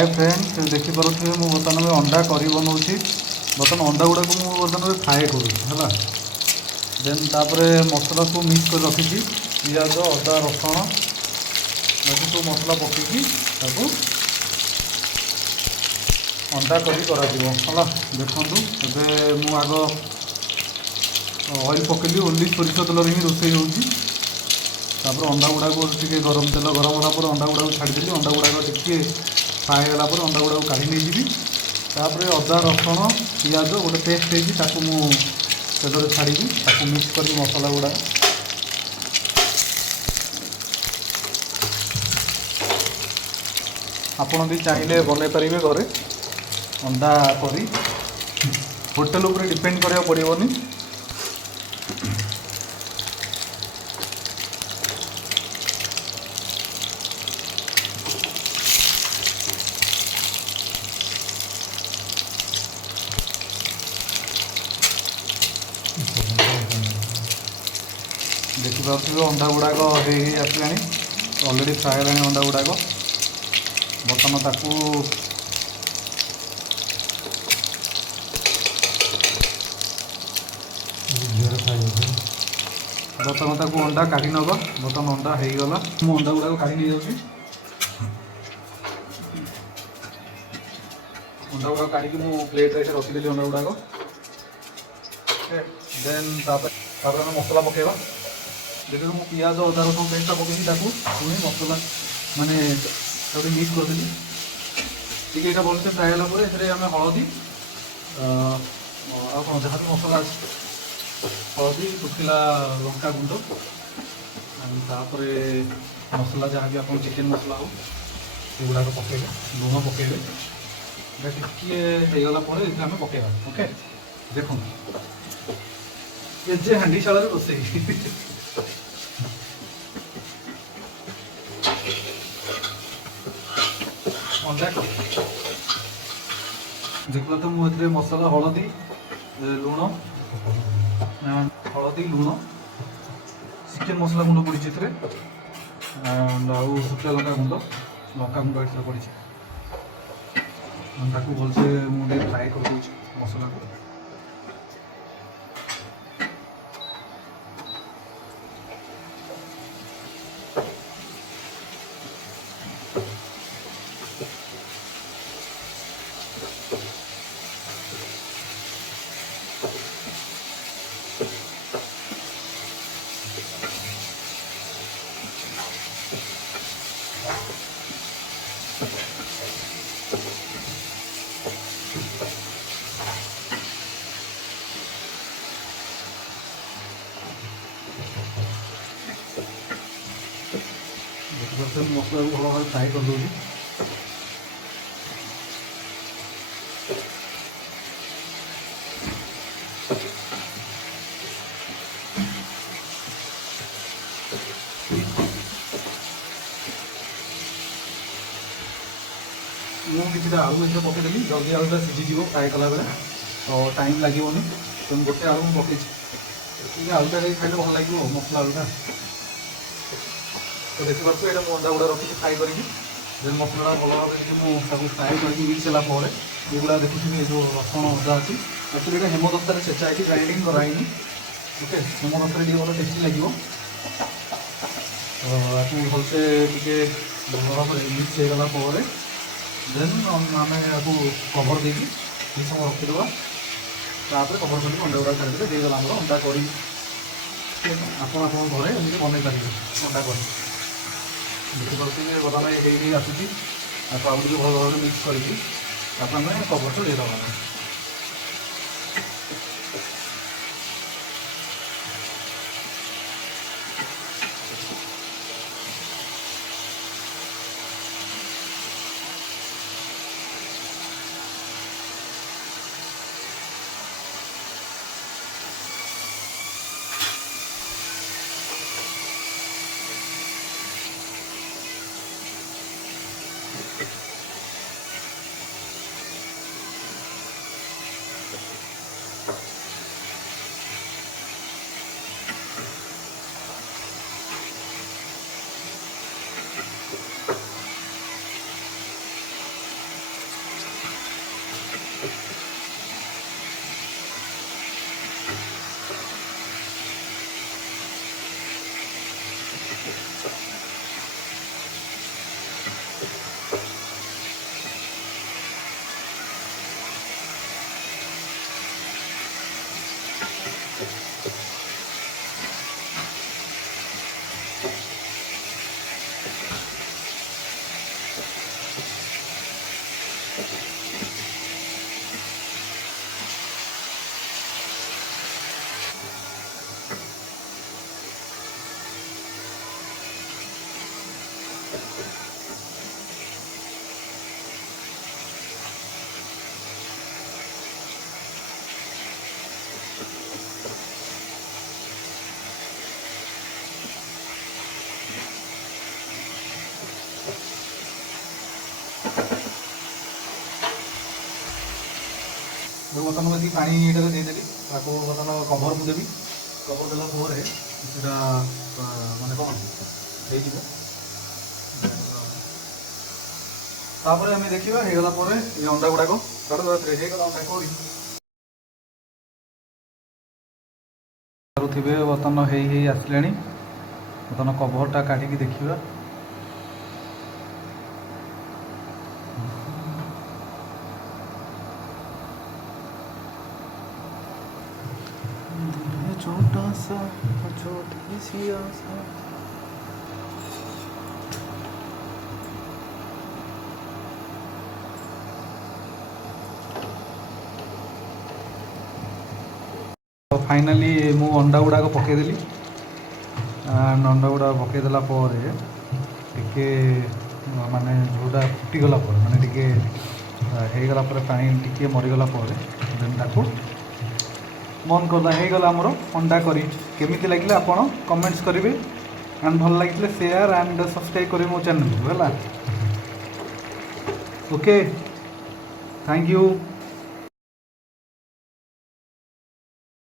Hi friends देखिपे मु बर्तमान में अंडा करी बनाऊँगी। बर्तमान अंडा गुड़ा को मुझे बर्तमान फ्राए करूँ देन तापर मसला को मिक्स कर रखी पियाज अदा रसुण बाकी सब मसला पकईकि अंडा करी करा देखु एबे मु आग ऑयल पकेली ओनली सोरिष तेल ही रोषे होपर अंडा गुड़ा को टे गरम तेल गरम होगा अंडा गुड़ा को छाड़देली अंडा गुड़ा टे फ्राए होगा अंडा गुड़ा को काढ़ी नहीं तापर अदा रसुण पियाज गोटे पेस्ट होगी तेल छाड़ी मिक्स कर मसला गुड़ा आपड़ भी चाहिए बन पारे घरे अंडा करी होटेल उपर डिपेंड करा पड़ोनी। देखिपे अंडा गुड़ाक आसला अलरेडी फ्राए है अंडा गुड़ाक बर्तमान ताकू अंडा काढ़ी नवा बर्तमान अंडा होगला मु अंडा गुड़ाक काढ़ी नहीं जाऊँगी अंडा गुड़ाक काढ़ी प्लेट रखीदेली अंडा गुड़ाक देन मसला पकेवा देखिए मुझे पियाज अदा रसुण पेस्ट पकई पुणी मसला माने मिक्स करदेली टी भलसे फ्राए होगा आम हलदी कौन जहाँ भी मसला हलदी शुखिला लंका गुंड तापर मसला जहाँ भी आप चिकेन मसला हो गुड़ाक पकेबे लुण पकेबे टे होगा आम पकेबा ओके देखो जे हांडी शाला रोषे अंडा देखला तो मुझे मसला हलदी लुण लुण चिकेन मसला गुंड पड़ी शुखिला लंका गुंड पड़ी भलसे मुझे फ्राए कर मसला को मसला को भल भाव फ्राए कर दूँगी मुझे आलू ये पकईदेली जल्दी आलूटा सीझीज फ्राए कला बेले तो टाइम लगे तेणु गोटे आलू पकई आलूटा खाइले भल लगे मसला आलूटा तो देखिए ये अंडा गुड़ा रखी फ्राए करी मसला भल भाव फ्राए करके मिक्स होगा ये देखुए जो रसुण अदा अच्छी एक्चुअली ये हेमदस्तार छेचा है ग्राइंडिंग कराइनी ओके हेमदस्तार टे भल टेस्टी लगे तो भलसे टे भल भाव मिक्स होगला देन आम आपको कभर देकी किसी समय रखीदे तापर कभर करके अंडा गुड़ा छाड़े देगला आम अंडा करी आप घरे एमती बनई पारे अंडा करी देखिए बर्तमान ये आसूसी आउट भल भाव मिक्स करके कभर तो देदेवा ବର୍ତ୍ତମାନ ଏଠି ପାଣି ଏଇଟାରେ ଦେଇଦେଲି ତାକୁ ବର୍ତ୍ତମାନ କଭର୍ ମୁଁ ଦେବି କଭର୍ ଦେଲା ପରେ ସେଇଟା ମାନେ କ'ଣ ହେଇଯିବ ତାପରେ ଆମେ ଦେଖିବା ହେଇଗଲା ପରେ ଏ ଅଣ୍ଡା ଗୁଡ଼ାକ ହେଇଗଲା ଅଣ୍ଡା କରି ଥିବେ ବର୍ତ୍ତମାନ ହେଇ ଆସିଲେଣି ବର୍ତ୍ତମାନ କଭର୍ଟା କାଢ଼ିକି ଦେଖିବା छोटा सा छोटी सी आशा फाइनाली मु अंडा गुड़ाक पकईदेली अंडा गुड़ा पकईदेला टिके माने जोटा फुटीगला माने टिके होगला पानी टिके मरीगला देन ताको बंद करदा होगला आमर अंडा करी केमिति लगिले आपण कमेंट्स करेंगे एंड भल लगे शेयर एंड सब्सक्राइब करेंगे मो चैनल को है ओके थैंक यू।